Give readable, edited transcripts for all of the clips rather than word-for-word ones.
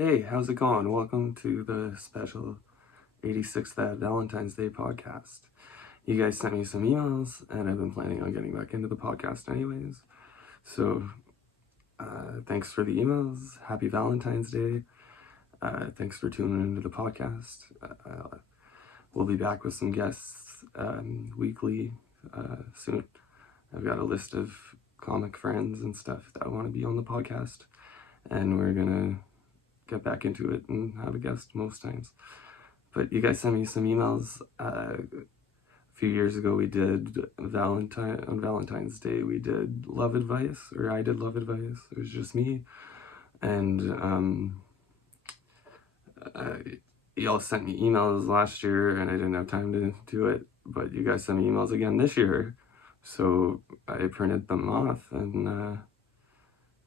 Hey, how's it going? Welcome to the special 86th Valentine's Day podcast. You guys sent me some emails, and I've been planning on getting back into the podcast anyways. So, thanks for the emails. Happy Valentine's Day. Thanks for tuning into the podcast. We'll be back with some guests weekly soon. I've got a list of comic friends and stuff that want to be on the podcast, and we're gonna get back into it and have a guest most times. But you guys sent me some emails. A few years ago we did Valentine's Day we did love advice, or I did love advice. It was just me, and y'all sent me emails last year and I didn't have time to do it, but you guys sent me emails again this year, so I printed them off, and I'm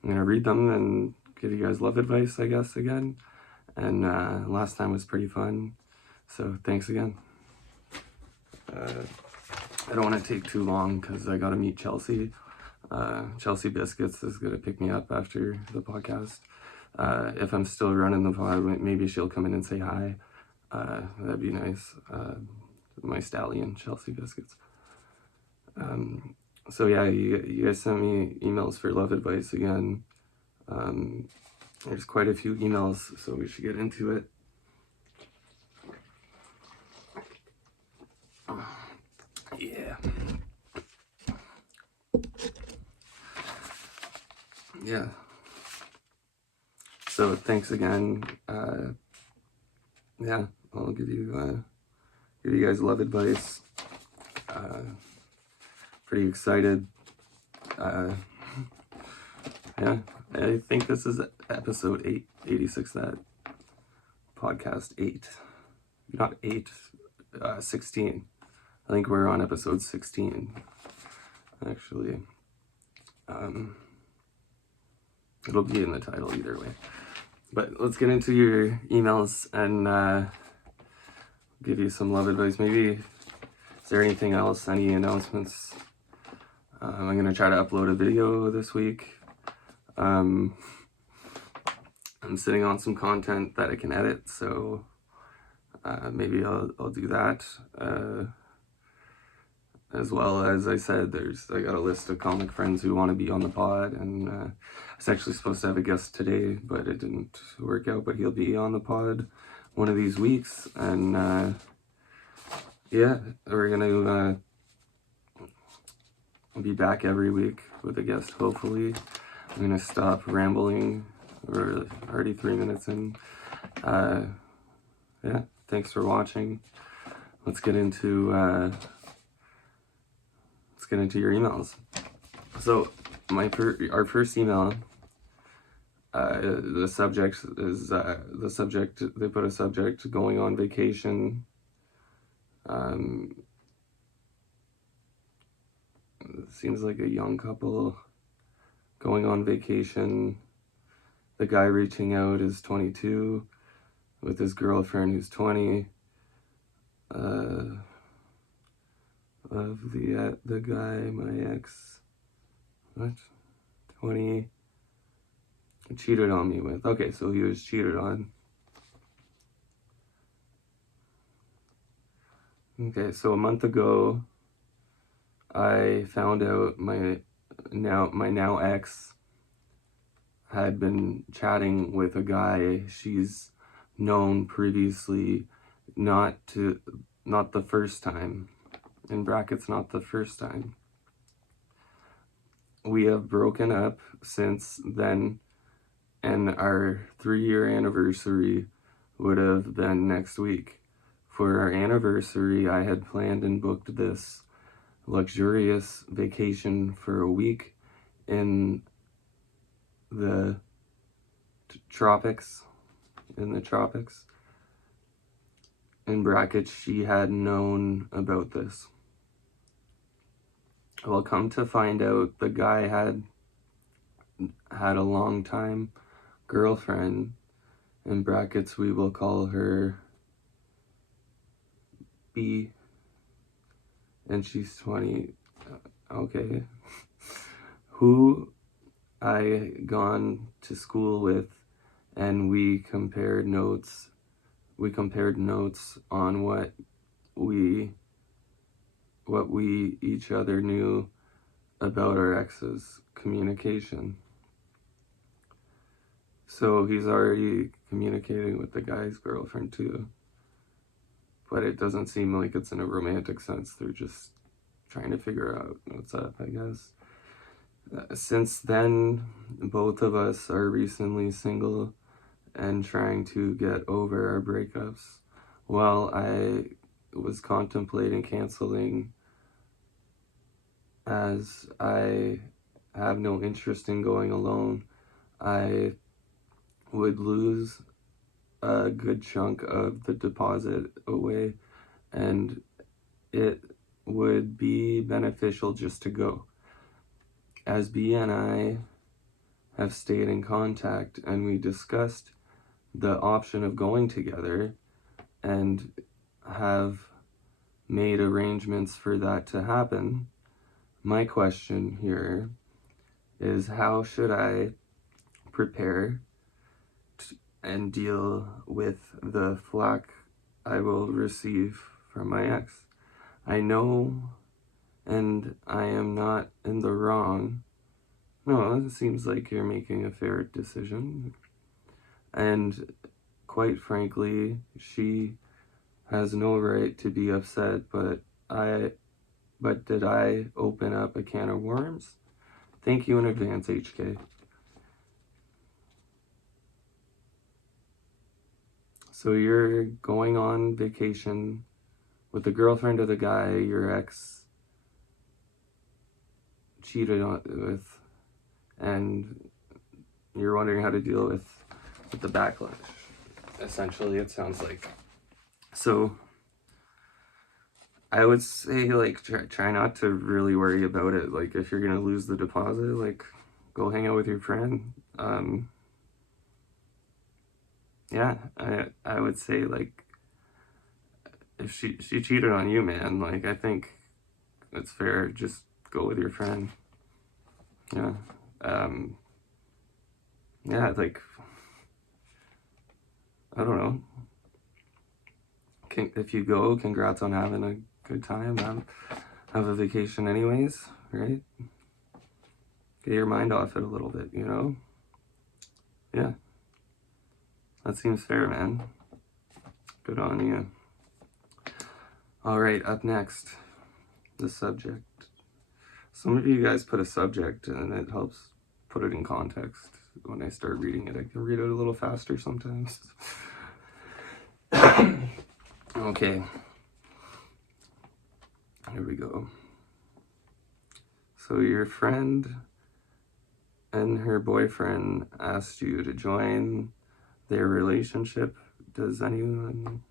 gonna read them and give you guys love advice, I guess, again. And last time was pretty fun, so thanks again. I don't want to take too long because I gotta meet Chelsea. Chelsea Biscuits is gonna pick me up after the podcast. If I'm still running the pod, maybe she'll come in and say hi. That'd be nice. My stallion, Chelsea Biscuits. So yeah, you guys sent me emails for love advice again. There's quite a few emails, so we should get into it. Yeah. Yeah. So thanks again. Yeah, I'll give you guys love advice. Pretty excited. Yeah, I think this is episode 86, that podcast 8. Not 8, 16. I think we're on episode 16, actually. It'll be in the title either way. But let's get into your emails and give you some love advice. Maybe, is there anything else, any announcements? I'm going to try to upload a video this week. I'm sitting on some content that I can edit, so maybe I'll do that. As well as I said, I got a list of comic friends who want to be on the pod, and I was actually supposed to have a guest today, but it didn't work out. But he'll be on the pod one of these weeks, and yeah, we're gonna be back every week with a guest, hopefully. I'm gonna stop rambling. We're already 3 minutes in. Yeah, thanks for watching. Let's get into your emails. So our first email, the subject is they put a subject: going on vacation. It seems like a young couple going on vacation. The guy reaching out is 22 with his girlfriend who's 20. Of the guy, my ex, 20, cheated on me with. Okay, so he was cheated on. Okay, so a month ago, I found out my now ex had been chatting with a guy she's known previously, not the first time. In brackets, not the first time. We have broken up since then, and our 3-year anniversary would have been next week. For our anniversary, I had planned and booked this luxurious vacation for a week in the tropics. In brackets, she had known about this. Well, come to find out, the guy had a long-time girlfriend. In brackets, we will call her B, and she's 20. Okay. Who I gone to school with and we compared notes on what we each other knew about our ex's communication. So he's already communicating with the guy's girlfriend too. But it doesn't seem like it's in a romantic sense. They're just trying to figure out what's up, I guess. Since then, both of us are recently single and trying to get over our breakups. While I was contemplating canceling, as I have no interest in going alone, I would lose a good chunk of the deposit away, and it would be beneficial just to go. As B and I have stayed in contact and we discussed the option of going together and have made arrangements for that to happen, my question here is, how should I prepare and deal with the flack I will receive from my ex? I know, and I am not in the wrong. No, it seems like you're making a fair decision. And quite frankly, she has no right to be upset, but did I open up a can of worms? Thank you in advance, HK. So you're going on vacation with the girlfriend of the guy your ex cheated with, and you're wondering how to deal with the backlash. Essentially, it sounds like. So I would say, like, try not to really worry about it. Like, if you're gonna lose the deposit, like, go hang out with your friend. Yeah, I would say, like, if she cheated on you, man, like, I think it's fair. Just go with your friend. Yeah. Yeah, like, I don't know. If you go, congrats on having a good time. Have a vacation anyways, right? Get your mind off it a little bit, you know? Yeah. That seems fair, man. Good on you. Alright, up next, the subject. Some of you guys put a subject and it helps put it in context. When I start reading it, I can read it a little faster sometimes. Okay. Here we go. So your friend and her boyfriend asked you to join their relationship. Does anyone...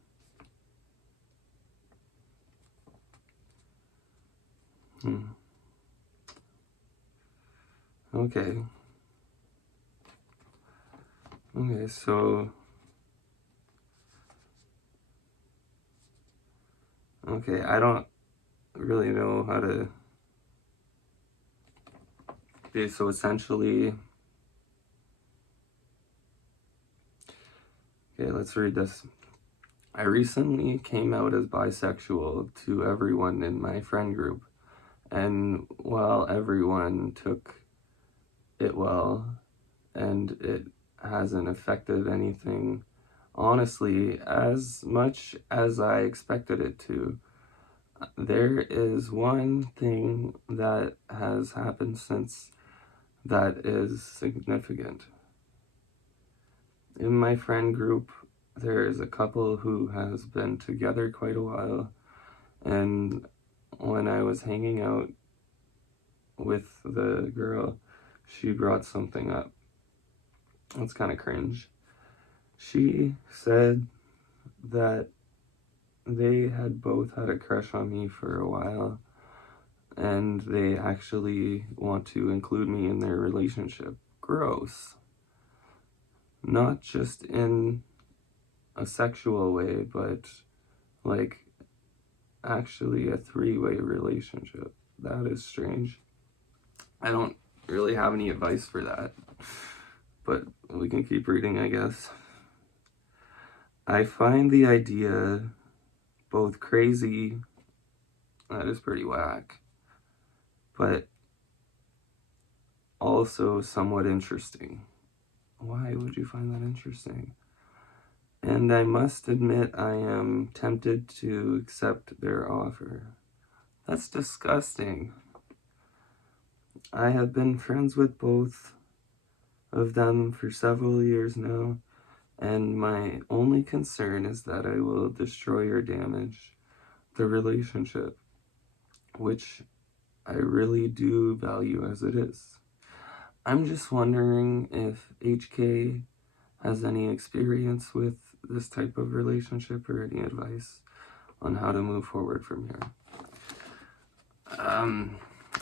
Okay. Okay, so... Okay, I don't really know how to... Okay, so essentially... Okay, let's read this. I recently came out as bisexual to everyone in my friend group, and while everyone took it well, and it hasn't affected anything, honestly, as much as I expected it to, there is one thing that has happened since that is significant. In my friend group, there is a couple who has been together quite a while, and when I was hanging out with the girl, she brought something up. It's kind of cringe. She said that they had both had a crush on me for a while, and they actually want to include me in their relationship. Gross. Not just in a sexual way, but like actually a three-way relationship. That is strange. I don't really have any advice for that. but we can keep reading, I guess. I find the idea both crazy, that is pretty whack, but also somewhat interesting. Why would you find that interesting? And I must admit I am tempted to accept their offer. That's disgusting. I have been friends with both of them for several years now, and my only concern is that I will destroy or damage the relationship, which I really do value as it is. I'm just wondering if HK has any experience with this type of relationship or any advice on how to move forward from here.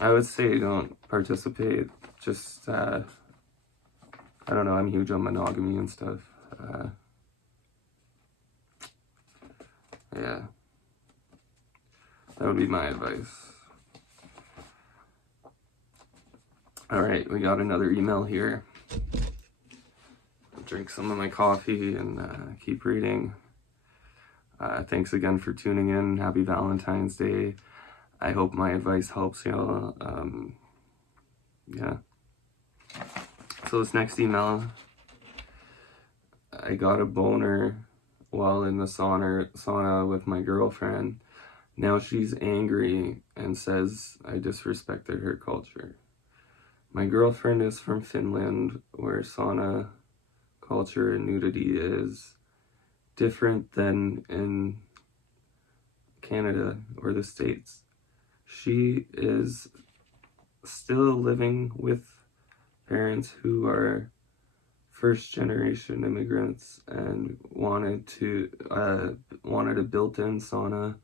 I would say don't participate. Just, I don't know, I'm huge on monogamy and stuff. Yeah. That would be my advice. Alright, we got another email here. I'll drink some of my coffee and keep reading. Thanks again for tuning in. Happy Valentine's Day. I hope my advice helps y'all. Yeah. So this next email, I got a boner while in the sauna with my girlfriend. Now she's angry and says I disrespected her culture. My girlfriend is from Finland, where sauna culture and nudity is different than in Canada or the States. She is still living with parents who are first-generation immigrants and wanted a built-in sauna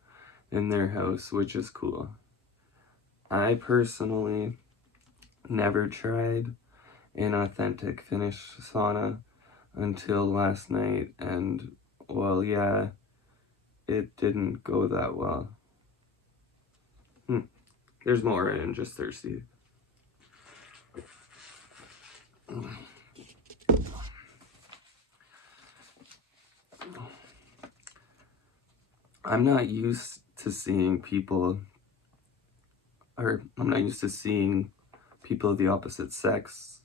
in their house, which is cool. I personally never tried an authentic Finnish sauna until last night, and well, yeah, it didn't go that well. There's more, I'm just thirsty. I'm not used to seeing people of the opposite sex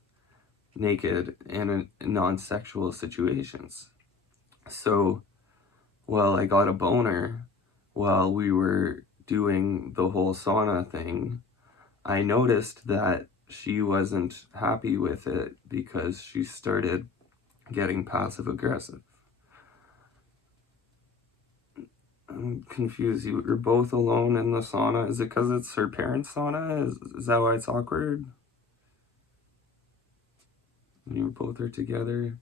naked in non-sexual situations. So, well, I got a boner while we were doing the whole sauna thing. I noticed that she wasn't happy with it because she started getting passive aggressive. I'm confused. You were both alone in the sauna. Is it because it's her parents' sauna? Is that why it's awkward? You both are together.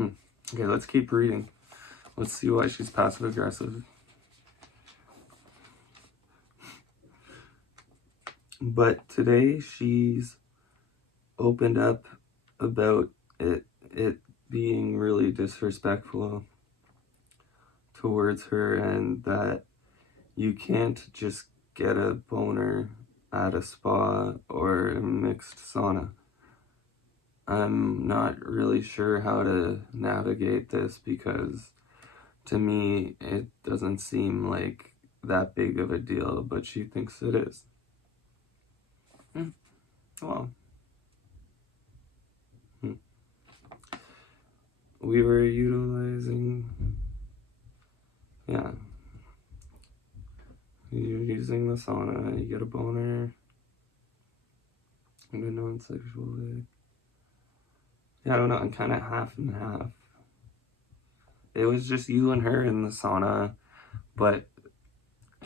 Okay, let's keep reading. Let's see why she's passive aggressive. But today she's opened up about it being really disrespectful towards her, and that you can't just get a boner at a spa or a mixed sauna. I'm not really sure how to navigate this because to me it doesn't seem like that big of a deal, but she thinks it is. Well, we were utilizing, yeah, you're using the sauna, you get a boner in a non-sexual way. Yeah, I don't know, I'm kind of half and half. It was just you and her in the sauna, but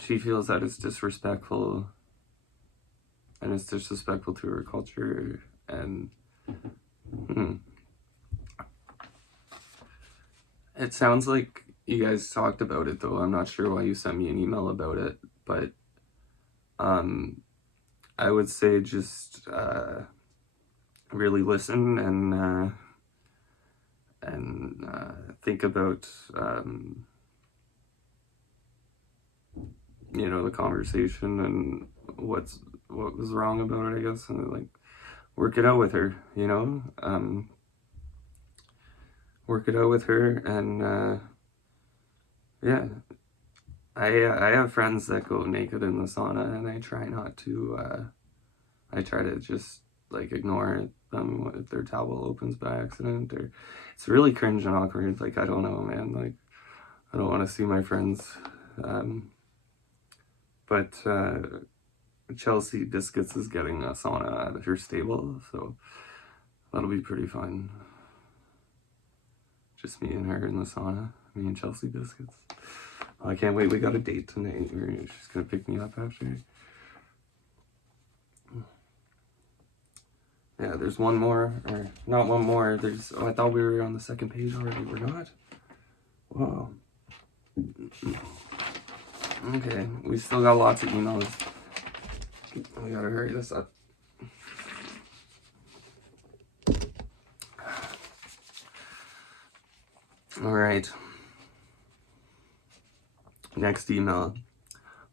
she feels that it's disrespectful, and it's disrespectful to her culture, and it sounds like you guys talked about it, though. I'm not sure why you sent me an email about it, but I would say just really listen and think about the conversation and what was wrong about it, I guess, and like work it out with her, you know? Work it out with her, and yeah. I have friends that go naked in the sauna, and I try not to, I try to just, like, ignore them if their towel opens by accident, or it's really cringe and awkward. Like, I don't know, man. Like, I don't want to see my friends. But Chelsea Biscuits is getting a sauna at her stable, so that'll be pretty fun. Just me and her in the sauna. Me and Chelsea Biscuits. Oh, I can't wait. We got a date tonight. She's gonna pick me up after. Yeah, there's one more, or not one more. There's. Oh, I thought we were on the second page already. We're not. Whoa. Okay, we still got lots of emails. We gotta hurry this up. All right. Next email.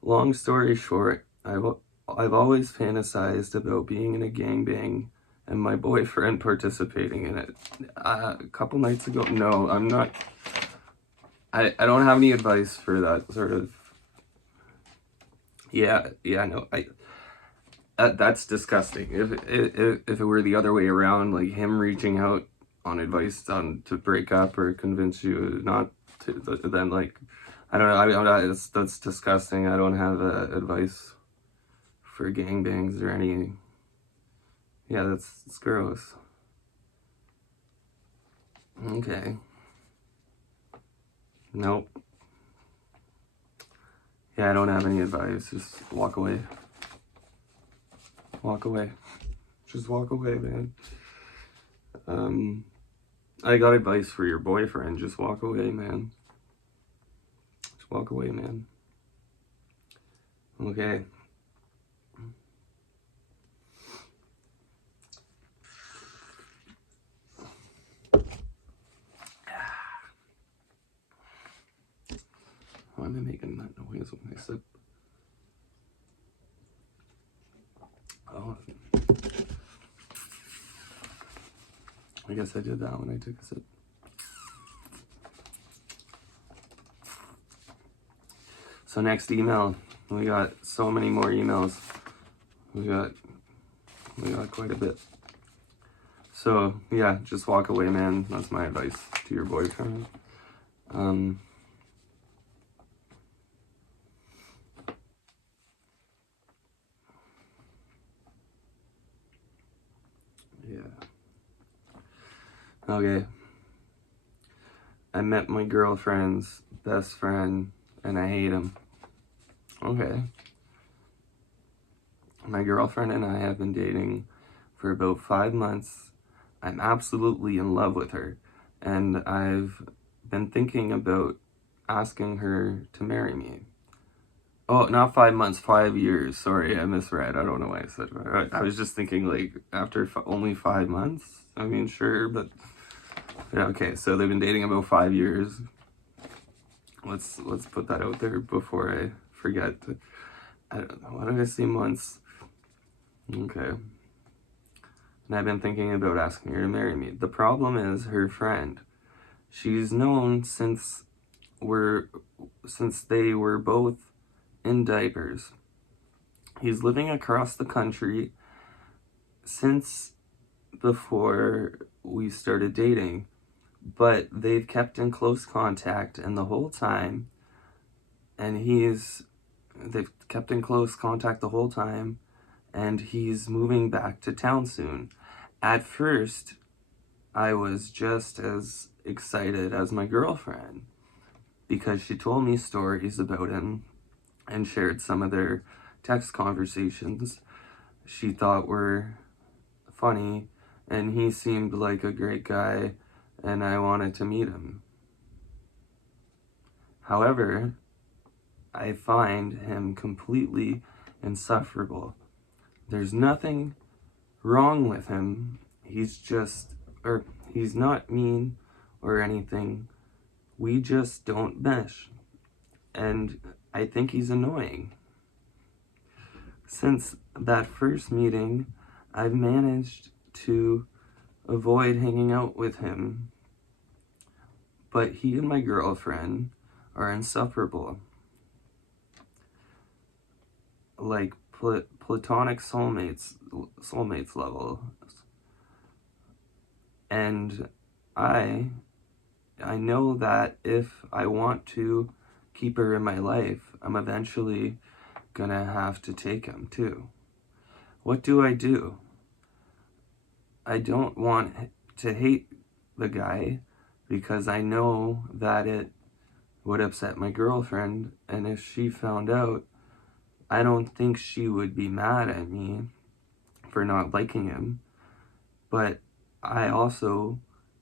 Long story short, I've always fantasized about being in a gangbang and my boyfriend participating in it. A couple nights ago, no, I'm not. I don't have any advice for that sort of. Yeah, no, that's disgusting. If it were the other way around, like him reaching out on advice to break up or convince you not to, then like, I don't know. That's disgusting. I don't have advice for gangbangs or any. Yeah, it's gross. Okay. Nope. Yeah, I don't have any advice. Just walk away. Walk away. Just walk away, man. I got advice for your boyfriend. Just walk away, man. Just walk away, man. Okay. Why am I making that noise when I sip? Oh. I guess I did that when I took a sip. So next email. We got so many more emails. We got quite a bit. So yeah, just walk away, man. That's my advice to your boyfriend. Yeah. Okay. I met my girlfriend's best friend and I hate him. Okay. My girlfriend and I have been dating for about 5 months. I'm absolutely in love with her, and I've been thinking about asking her to marry me. Oh, not 5 months, 5 years. Sorry, I misread. I don't know why I said that. I was just thinking, like, after only 5 months? I mean, sure, but... Yeah, okay, so they've been dating about 5 years. Let's put that out there before I forget. I don't know, why did I say months? Okay. And I've been thinking about asking her to marry me. The problem is her friend. She's known since they were both in diapers. He's living across the country since before we started dating, but they've kept in close contact, and the whole time, they've kept in close contact the whole time, and he's moving back to town soon. At first, I was just as excited as my girlfriend because she told me stories about him and shared some of their text conversations she thought were funny, and he seemed like a great guy, and I wanted to meet him. However, I find him completely insufferable. There's nothing wrong with him. He's not mean or anything. We just don't mesh. And I think he's annoying. Since that first meeting, I've managed to avoid hanging out with him, but he and my girlfriend are insufferable. Like platonic soulmates level. And I know that if I want to keep her in my life, I'm eventually gonna have to take him too. What do? I don't want to hate the guy because I know that it would upset my girlfriend, and if she found out, I don't think she would be mad at me for not liking him, but I also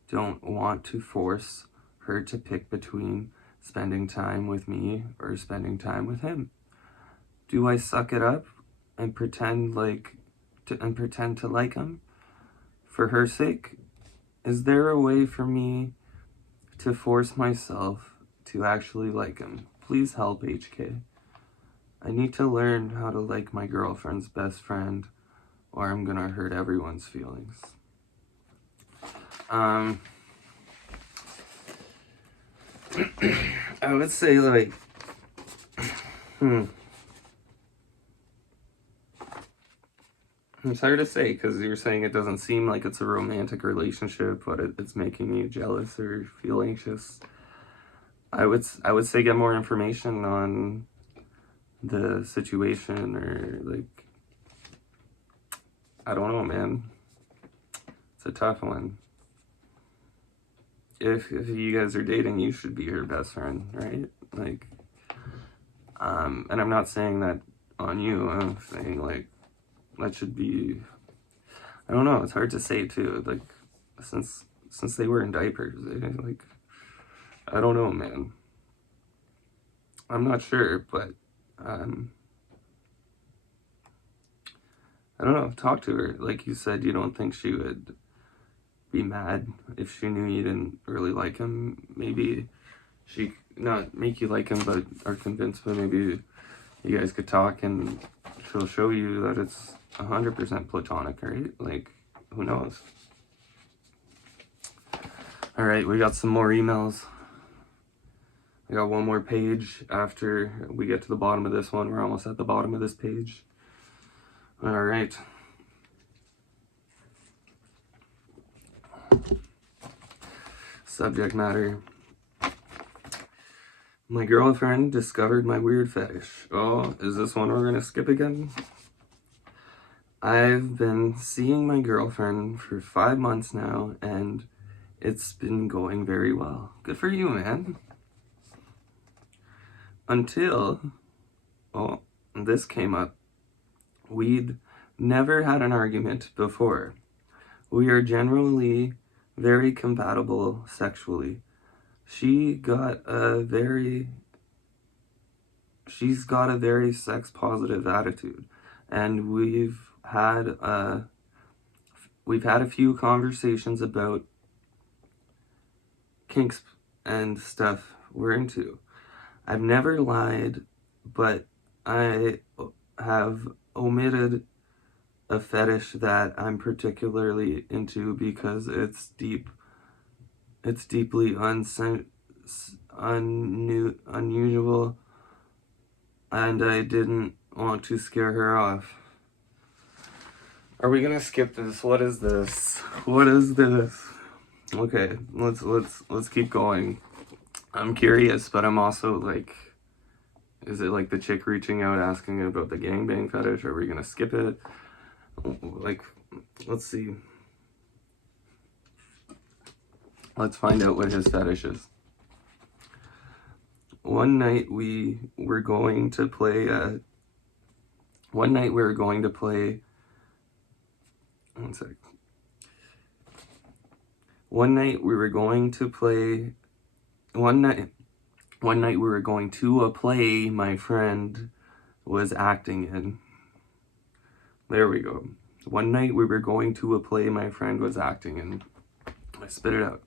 don't want to force her to pick between spending time with me or spending time with him. Do I suck it up and pretend to like him for her sake? Is there a way for me to force myself to actually like him? Please help, HK. I need to learn how to like my girlfriend's best friend, or I'm gonna hurt everyone's feelings. I would say, like, it's hard to say because you're saying it doesn't seem like it's a romantic relationship, but it's making you jealous or feel anxious. I would say get more information on the situation, or like, I don't know, man. It's a tough one. If you guys are dating, you should be your best friend, right? Like, and I'm not saying that on you. I'm saying, like, that should be, I don't know, it's hard to say too, like, since they were in diapers, like, I don't know, man. I'm not sure, but I don't know, talk to her. Like you said, you don't think she would be mad if she knew you didn't really like him. Maybe she, not make you like him, but are convinced, but maybe you guys could talk and she'll show you that it's 100% platonic, right? Like, who knows? All right, we got some more emails. I got one more page after we get to the bottom of this one. We're almost at the bottom of this page. All right. Subject matter. My girlfriend discovered my weird fetish. Oh, is this one we're gonna skip again? I've been seeing my girlfriend for 5 months now, and it's been going very well. Good for you, man. Until, oh, this came up. We'd never had an argument before. We are generally very compatible sexually. She's got a very sex positive attitude, and we've had a few conversations about kinks and stuff we're into. I've never lied, but I have omitted a fetish that I'm particularly into because it's deeply unusual, and I didn't want to scare her off. Are we gonna skip this? What is this? Okay, let's keep going. I'm curious, but I'm also like, is it like the chick reaching out asking about the gangbang fetish? Are we gonna skip it? Like, let's see. Let's find out what his fetish is. One night we were going to play. One night we were going to play a play my friend was acting in. There we go. One night we were going to a play my friend was acting in. I spit it out.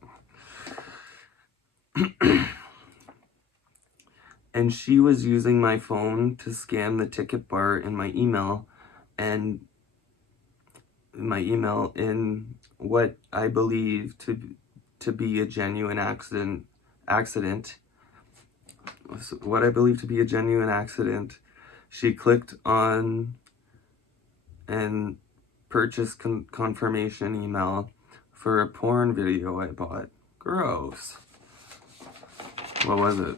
And she was using my phone to scan the ticket bar in my email, and email in what I believe to be a genuine accident. What I believe to be a genuine accident. She clicked on and purchase confirmation email for a porn video I bought. Gross. What was it?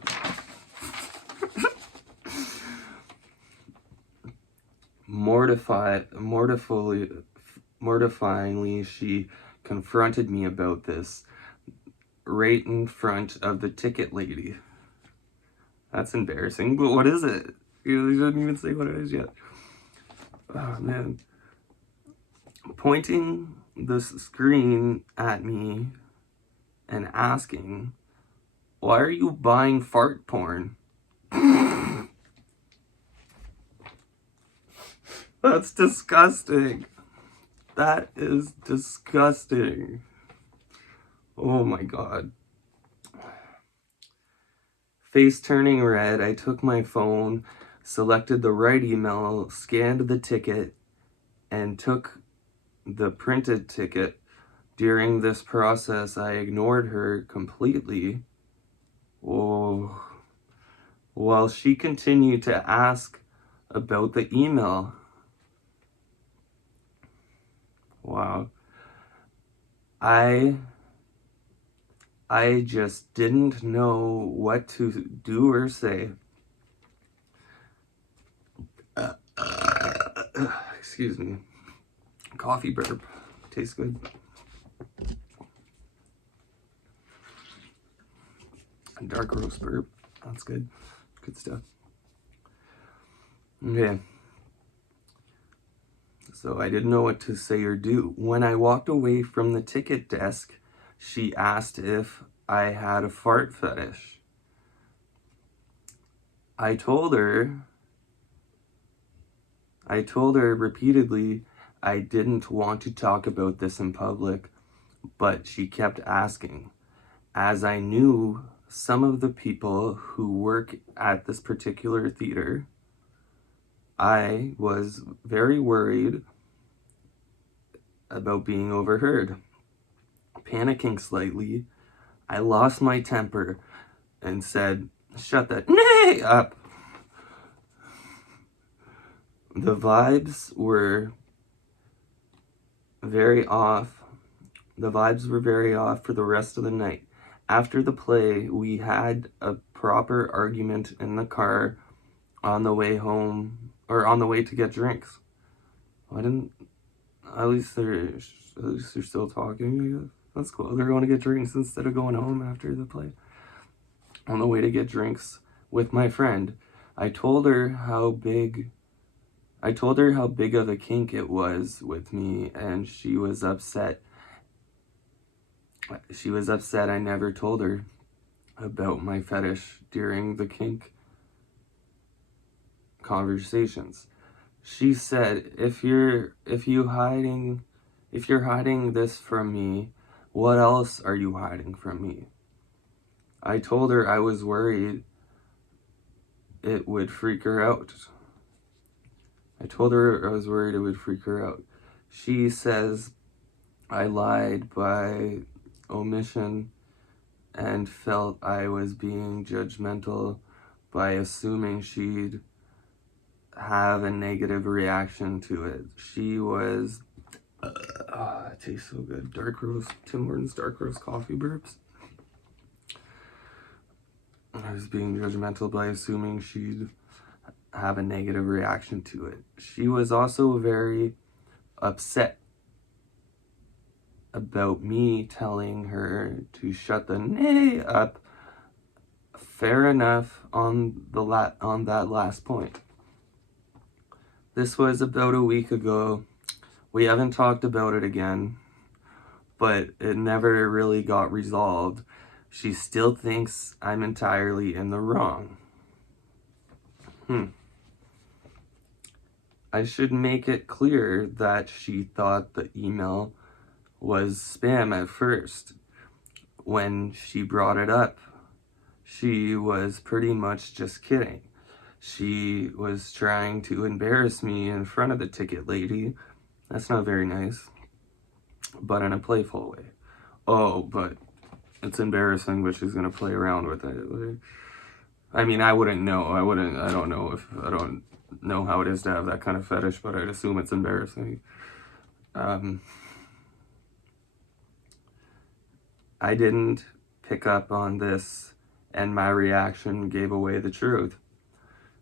Mortifyingly, she confronted me about this right in front of the ticket lady. That's embarrassing, but what is it? You didn't even say what it is yet. Oh, man. Pointing the screen at me and asking, why are you buying fart porn? That's disgusting. That is disgusting. Oh my god. Face turning red, I took my phone, selected the right email, scanned the ticket, and took the printed ticket. During this process, I ignored her completely. Oh. While she continued to ask about the email. Wow. I just didn't know what to do or say. Excuse me. Coffee burp. Tastes good. Dark roast burp. That's good. Good stuff. Okay. So I didn't know what to say or do. When I walked away from the ticket desk, she asked if I had a fart fetish. I told her repeatedly I didn't want to talk about this in public, but she kept asking. As I knew some of the people who work at this particular theater, I was very worried about being overheard. Panicking slightly, I lost my temper and said, "Shut that nay up." The vibes were very off. The vibes were very off for the rest of the night. After the play, we had a proper argument in the car on the way home, or on the way to get drinks. At least they're still talking, I guess. That's cool. They're going to get drinks instead of going home after the play. On the way to get drinks with my friend, I told her how big of a kink it was with me, and she was upset. She was upset I never told her about my fetish during the kink conversations. She said, if you're hiding this from me, what else are you hiding from me? I told her I was worried it would freak her out. She says I lied by omission and felt I was being judgmental by assuming she'd have a negative reaction to it. She was it tastes so good. Dark roast, Tim Hortons dark roast coffee burps. I was being judgmental by assuming she'd have a negative reaction to it. She was also very upset about me telling her to shut the nay up. Fair enough on that last point. This was about a week ago. We haven't talked about it again, but it never really got resolved. She still thinks I'm entirely in the wrong. I should make it clear that she thought the email was spam at first. When she brought it up, she was pretty much just kidding. She was trying to embarrass me in front of the ticket lady. That's not very nice. but in a playful way. Oh, but it's embarrassing, but she's gonna play around with it. Like, I mean, I wouldn't know. I don't know how it is to have that kind of fetish, but I'd assume it's embarrassing. I didn't pick up on this, and my reaction gave away the truth.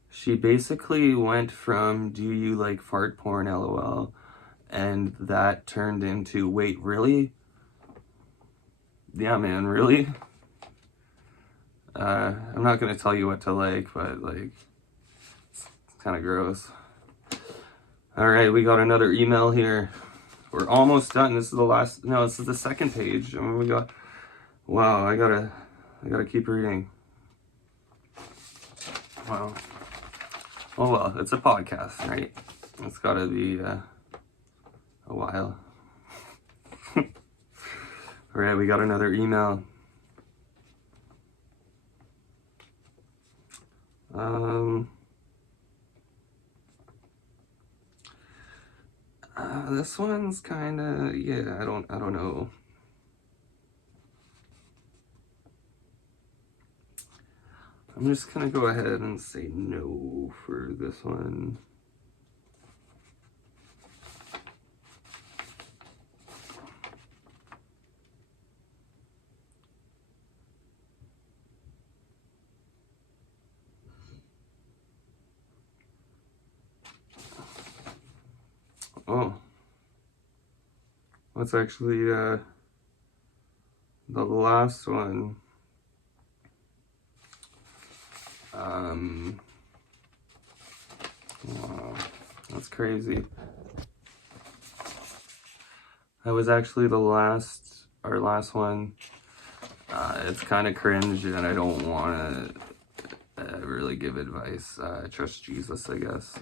She basically went from, do you like fart porn, LOL, and that turned into, wait, really? Yeah, man, really? I'm not gonna tell you what to like, but like, it's kind of gross. All right, we got another email here. We're almost done. This is the last. No, this is the second page. I mean, we got. Wow, I gotta keep reading. Wow. Oh well, it's a podcast, right? It's gotta be a while. All right, we got another email. This one's kind of, yeah, I don't know. I'm just gonna go ahead and say no for this one. Oh, that's actually the last one. Wow, that's crazy. That was actually our last one. It's kind of cringe, and I don't want to really give advice. Trust Jesus, I guess.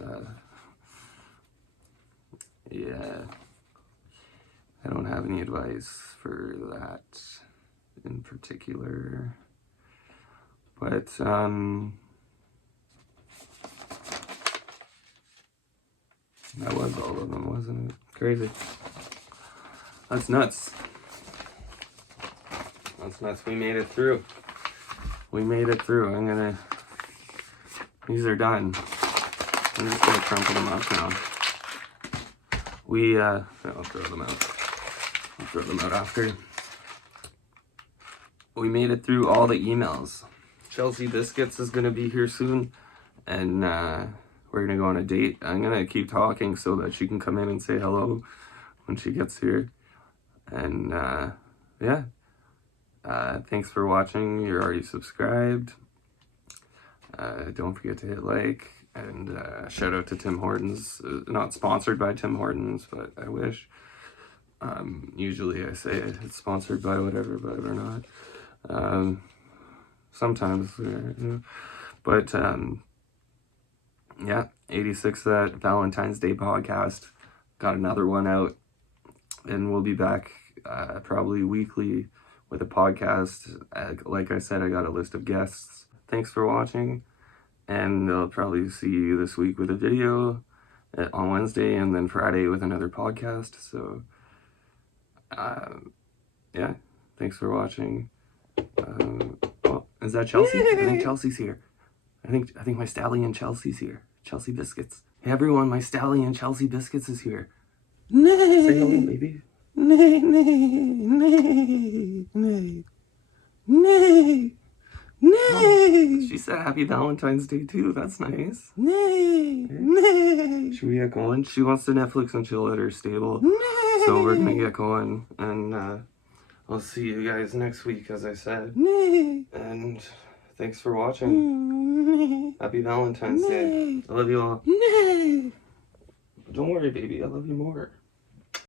Yeah, I don't have any advice for that in particular. But, that was all of them, wasn't it? Crazy. That's nuts. That's nuts. We made it through. We made it through. These are done. I'm just gonna crumple them up now. I'll throw them out. I'll throw them out after. We made it through all the emails. Chelsea Biscuits is gonna be here soon, and we're gonna go on a date. I'm gonna keep talking so that she can come in and say hello when she gets here. And yeah, thanks for watching. You're already subscribed. Don't forget to hit like, and shout out to Tim Hortons. Not sponsored by Tim Hortons, but I wish. Usually I say it's sponsored by whatever, but we're not. Sometimes, but yeah, 86 that Valentine's Day podcast. Got another one out, and we'll be back probably weekly with a podcast. Like I said, I got a list of guests. Thanks for watching, and I'll probably see you this week with a video on Wednesday, and then Friday with another podcast. So yeah, thanks for watching. Oh, is that Chelsea? I think Chelsea's here. I think my stallion Chelsea's here. Chelsea Biscuits. Hey everyone, my stallion Chelsea Biscuits is here. Nay. Say hello, baby. Nay, nay, nay, nay, nay, nay. Oh, she said happy Valentine's Day too. That's nice. Nay, okay. Nay. Should we get going? She wants to Netflix and chill at her stable. Nay. So we're gonna get going, and I'll see you guys next week, as I said. Nay. And thanks for watching. Nay. Happy Valentine's Day. I love you all. Nay. Don't worry, baby. I love you more.